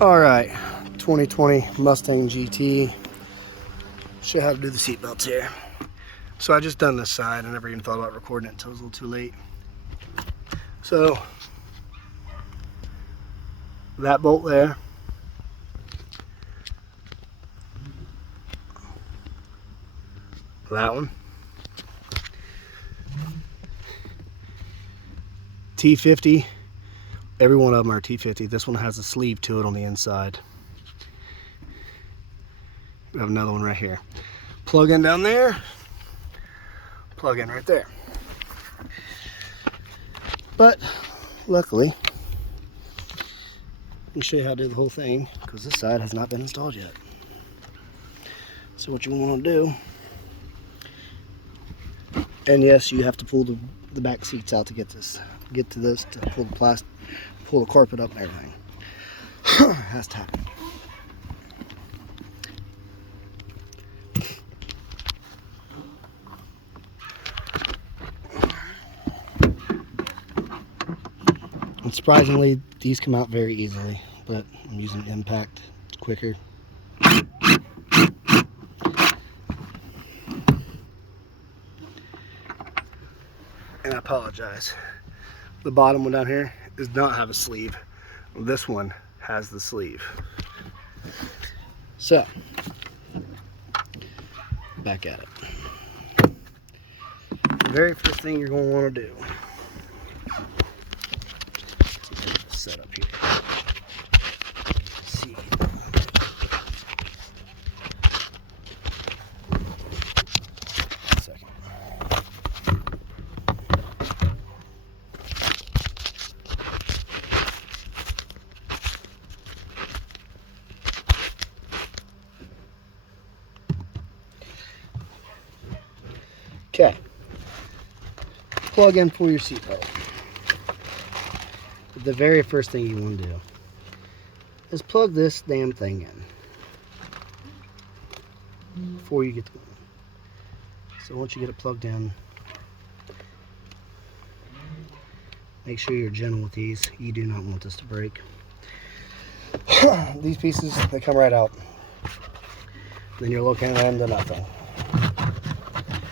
Alright, 2020 Mustang GT. Show you how to do the seat belts here. So I just done this side. I never even thought about recording it until it was a little too late. So that bolt there, that one, T50, every one of them are T50. This one has a sleeve to it on the inside. We have another one right here. Plug in down there, plug in right there. But luckily, let me show you how to do the whole thing, because this side has not been installed yet. So what you want to do, and yes, you have to pull the back seats out to get to this, to pull the plastic, pull the carpet up and everything. Has to happen. And surprisingly, these come out very easily, but I'm using impact. It's quicker. And I apologize. The bottom one down here does not have a sleeve. This one has the sleeve. So, back at it. The very first thing you're going to want to do, set up here. Let's see. Second. Okay. Plug in for your seatbelt. The very first thing you want to do is plug this damn thing in before you get to going. So once you get it plugged in, make sure you're gentle with these. You do not want this to break. These pieces, they come right out. Then you're looking at them to nothing.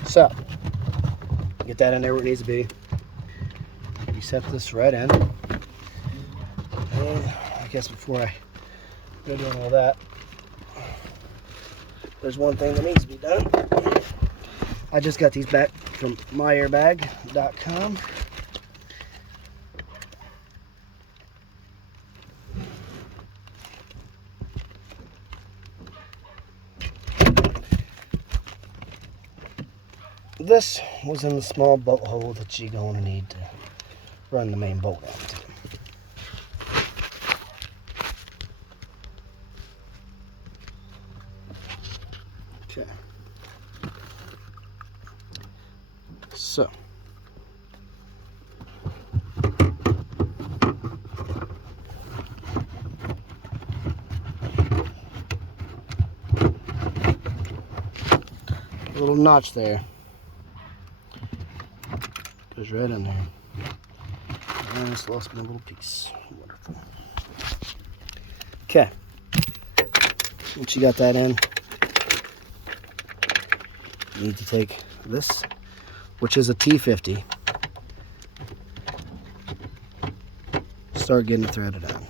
So get that in there where it needs to be. You set this right in. And I guess before I go doing all that, there's one thing that needs to be done. I just got these back from myairbag.com. This was in the small bolt hole that you're going to need to run the main bolt onto. Okay. So. A little notch there. Goes right in there. And it's lost me a little piece. Wonderful. Okay. Once you got that in, you need to take this, which is a T50, start getting it threaded out.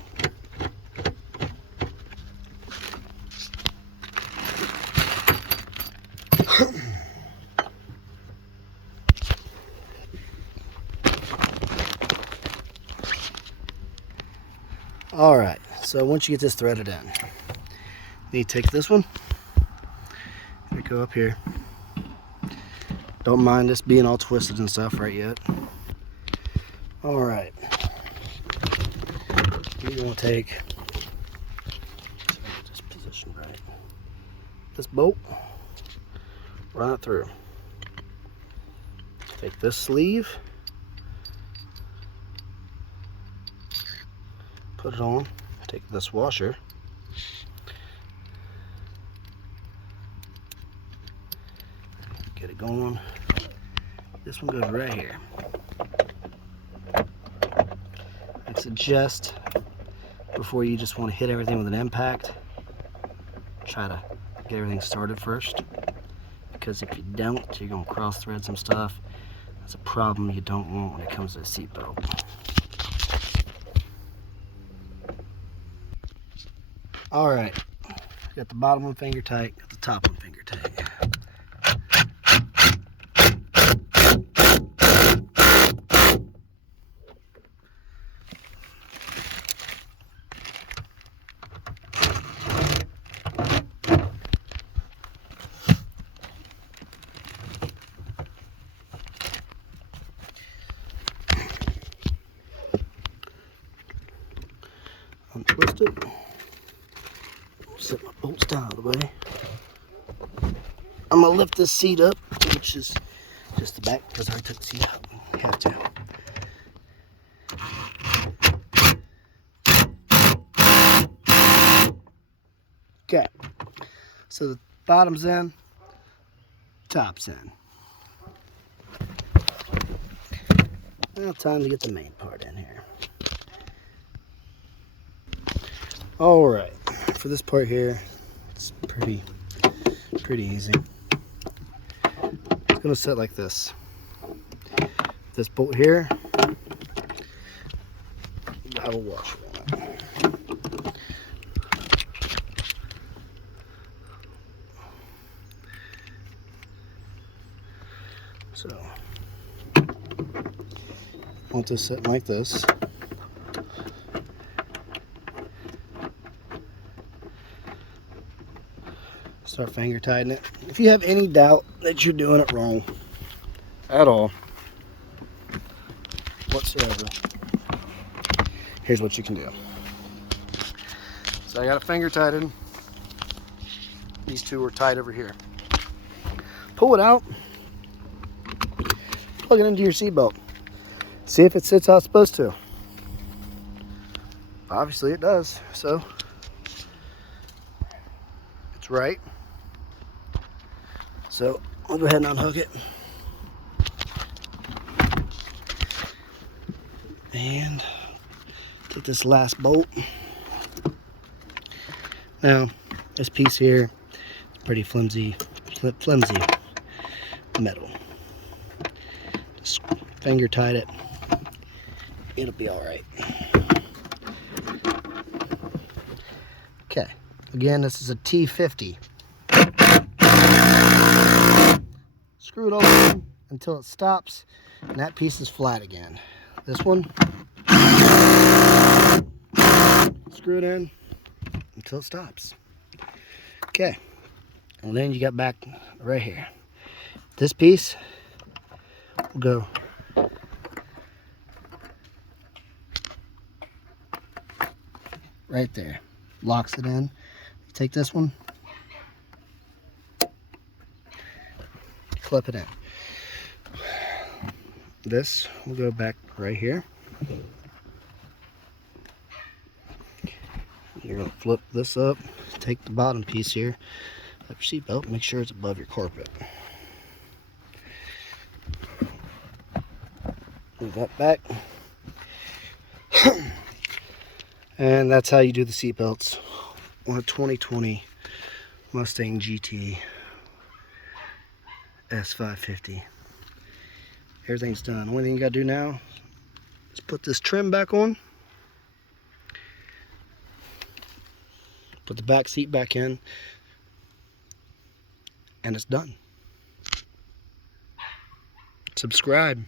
Alright, so once you get this threaded in, you need to take this one, go up here. Don't mind this being all twisted and stuff right yet. Alright, you're going to take, just position right, this bolt, run it through. Take this sleeve, put it on, take this washer, get it going. This one goes right here. I suggest before you just want to hit everything with an impact, try to get everything started first, because if you don't, you're going to cross thread some stuff. That's a problem you don't want when it comes to a seatbelt. Alright, got the bottom one finger tight, got the top one finger tight. Untwist it. Set my bolts down out of the way. I'm gonna lift this seat up, which is just the back because I already took the seat out. You have to. Okay, so the bottom's in, top's in. Now time to get the main part in here. All right, for this part here, it's pretty easy. It's gonna sit like this. This bolt here, I will wash it. So, want this sitting like this. Start finger tightening it. If you have any doubt that you're doing it wrong at all whatsoever, here's what you can do. So I got a finger tightened. These two are tight over here. Pull it out. Plug it into your seatbelt. See if it sits how it's supposed to. Obviously it does, so it's right. So I'll go ahead and unhook it. And take this last bolt. Now, this piece here is pretty flimsy metal. Just finger tight it. It'll be all right. Okay. Again, this is a T50. Screw it over until it stops, and that piece is flat again. This one, screw it in until it stops. Okay, and then you got back right here. This piece will go right there. Locks it in. You take this one, clip it in. This will go back right here. You're going to flip this up, take the bottom piece here of your seatbelt, make sure it's above your carpet. Move that back. And that's how you do the seatbelts on a 2020 Mustang GT S550. Everything's done. Only thing you gotta do now is put this trim back on, put the back seat back in, and it's done. Subscribe.